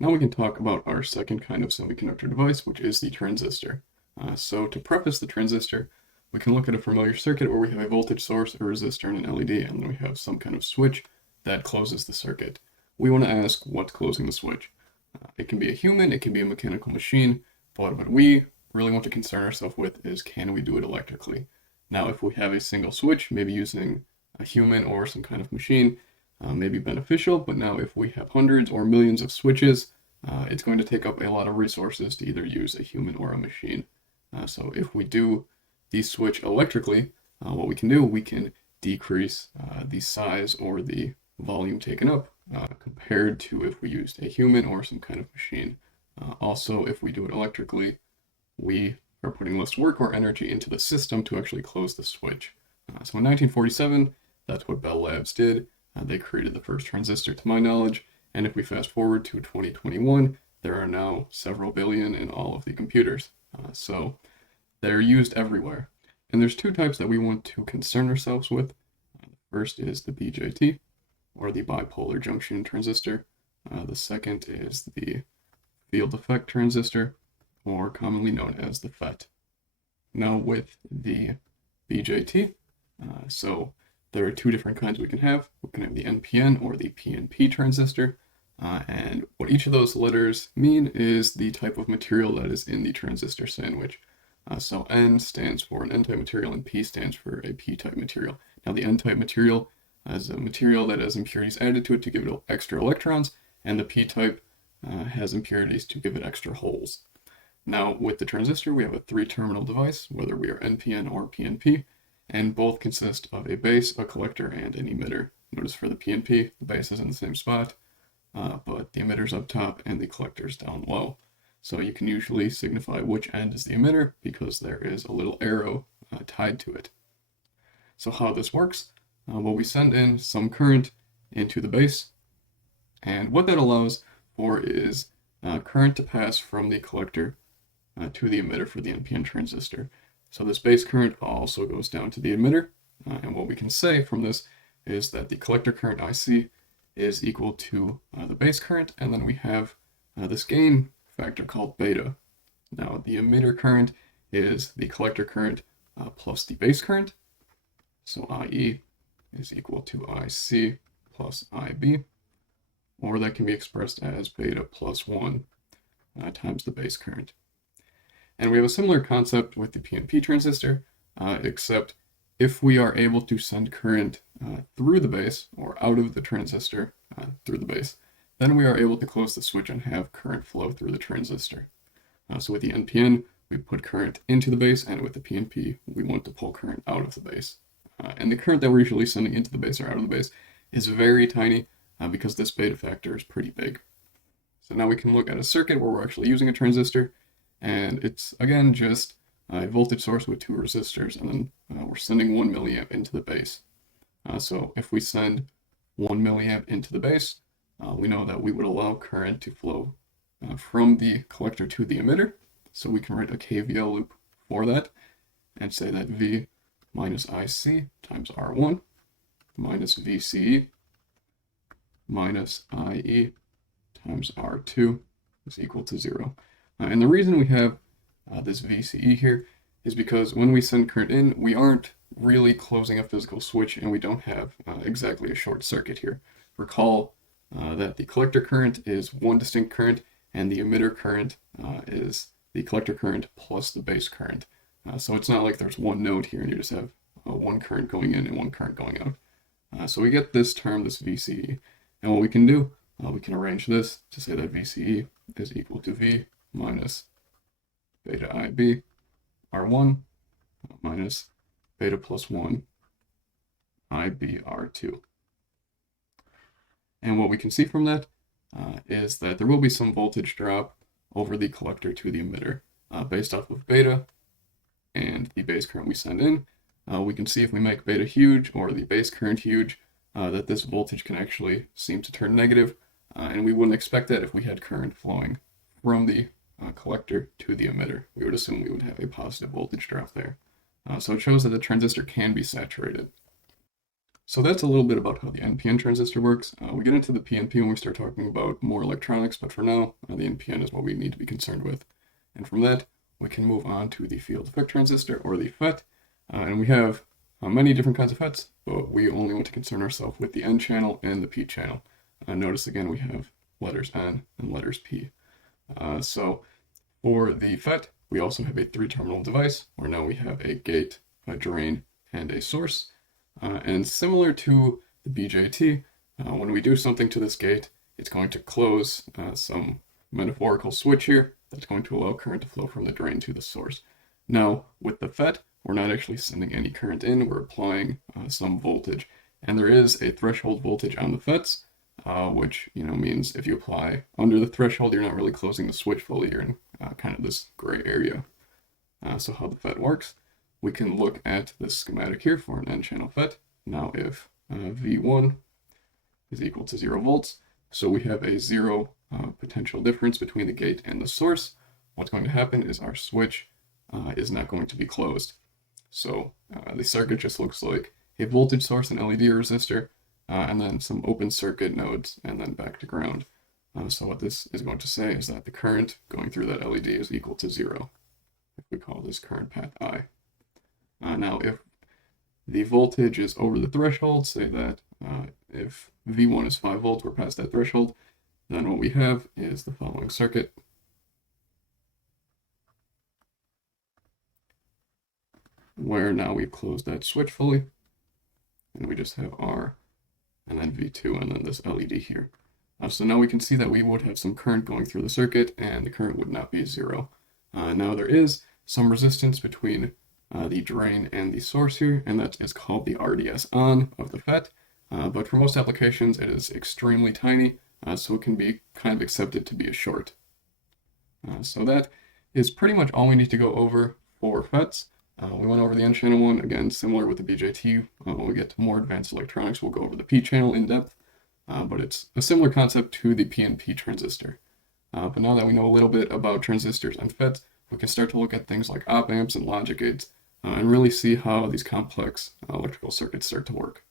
Now we can talk about our second kind of semiconductor device, which is the transistor. So to preface the transistor, we can look at a familiar circuit where we have a voltage source, a resistor, and an LED, and then we have some kind of switch that closes the circuit. We want to ask what's closing the switch. It can be a human, it can be a mechanical machine, but what we really want to concern ourselves with is, can we do it electrically? Now, if we have a single switch, maybe using a human or some kind of machine, may be beneficial, but now if we have hundreds or millions of switches, it's going to take up a lot of resources to either use a human or a machine. So if we do the switch electrically, what we can do, we can decrease the size or the volume taken up compared to if we used a human or some kind of machine. Also, if we do it electrically, we are putting less work or energy into the system to actually close the switch. So in 1947, that's what Bell Labs did. They created the first transistor to my knowledge, and if we fast forward to 2021, there are now several billion in all of the computers. So they're used everywhere. And there's two types that we want to concern ourselves with. The first is the BJT, or the bipolar junction transistor. The second is the field effect transistor, or commonly known as the FET. Now with the BJT, so there are two different kinds we can have. We can have the NPN or the Pnp transistor. And what each of those letters mean is the type of material that is in the transistor sandwich. So N stands for an N-type material and P stands for a P-type material. Now the N-type material is a material that has impurities added to it to give it extra electrons, and the P-type has impurities to give it extra holes. Now with the transistor, we have a three-terminal device, whether we are NPN or PNP, and both consist of a base, a collector, and an emitter. Notice for the PNP, the base is in the same spot, but the emitter's up top and the collector's down low. So you can usually signify which end is the emitter because there is a little arrow tied to it. So how this works, well, we send in some current into the base, and what that allows for is current to pass from the collector to the emitter for the NPN transistor. So this base current also goes down to the emitter, and what we can say from this is that the collector current IC is equal to the base current, and then we have this gain factor called beta. Now the emitter current is the collector current plus the base current, so IE is equal to IC plus IB, or that can be expressed as beta plus 1 times the base current. And we have a similar concept with the Pnp transistor, except if we are able to send current through the base or out of the transistor through the base, then we are able to close the switch and have current flow through the transistor. So with the NPN, we put current into the base, and with the PNP, we want to pull current out of the base. And the current that we're usually sending into the base or out of the base is very tiny because this beta factor is pretty big. So now we can look at a circuit where we're actually using a transistor, and it's, again, just a voltage source with two resistors, and then we're sending 1 milliamp into the base. So if we send 1 milliamp into the base, we know that we would allow current to flow from the collector to the emitter. So we can write a Kvl loop for that and say that V minus IC times R1 minus VCE minus IE times R2 is equal to 0. And the reason we have this VCE here is because when we send current in, we aren't really closing a physical switch, and we don't have exactly a short circuit here. Recall that the collector current is one distinct current, and the emitter current is the collector current plus the base current. So it's not like there's one node here and you just have one current going in and one current going out. So we get this term, this VCE. And what we can do, we can arrange this to say that VCE is equal to V minus beta IB R1 minus beta plus 1 IB R2. And what we can see from that is that there will be some voltage drop over the collector to the emitter based off of beta and the base current we send in. We can see if we make beta huge or the base current huge, that this voltage can actually seem to turn negative, and we wouldn't expect that if we had current flowing from the collector to the emitter. We would assume we would have a positive voltage drop there. So it shows that the transistor can be saturated. So that's a little bit about how the NPN transistor works. We get into the PNP when we start talking about more electronics, but for now, the NPN is what we need to be concerned with. And from that, we can move on to the field effect transistor, or the FET. And we have many different kinds of FETs, but we only want to concern ourselves with the N channel and the P channel. Notice again, we have letters N and letters P. So for the FET, we also have a 3-terminal device, where now we have a gate, a drain, and a source. And similar to the BJT, when we do something to this gate, it's going to close some metaphorical switch here that's going to allow current to flow from the drain to the source. Now, with the FET, we're not actually sending any current in, we're applying some voltage. And there is a threshold voltage on the FETs, which means if you apply under the threshold, you're not really closing the switch fully, you're in kind of this gray area. So how the FET works, we can look at this schematic here for an N-channel FET. Now if V1 is equal to 0 volts, so we have a 0 potential difference between the gate and the source, what's going to happen is our switch is not going to be closed. So the circuit just looks like a voltage source, an LED resistor, and then some open circuit nodes, and then back to ground. So what this is going to say is that the current going through that LED is equal to 0, if we call this current path I. Now, if the voltage is over the threshold, say that if V1 is 5 volts, we're past that threshold, then what we have is the following circuit. Where now we've closed that switch fully, and we just have R, and then V2, and then this LED here. So now we can see that we would have some current going through the circuit, and the current would not be 0. Now there is some resistance between the drain and the source here, and that is called the RDS on of the FET. But for most applications, it is extremely tiny, so it can be kind of accepted to be a short. So that is pretty much all we need to go over for FETs. We went over the N channel one, again, similar with the BJT. When we get to more advanced electronics, we'll go over the P channel in depth, but it's a similar concept to the Pnp transistor. But now that we know a little bit about transistors and FETs, we can start to look at things like op amps and logic gates, and really see how these complex electrical circuits start to work.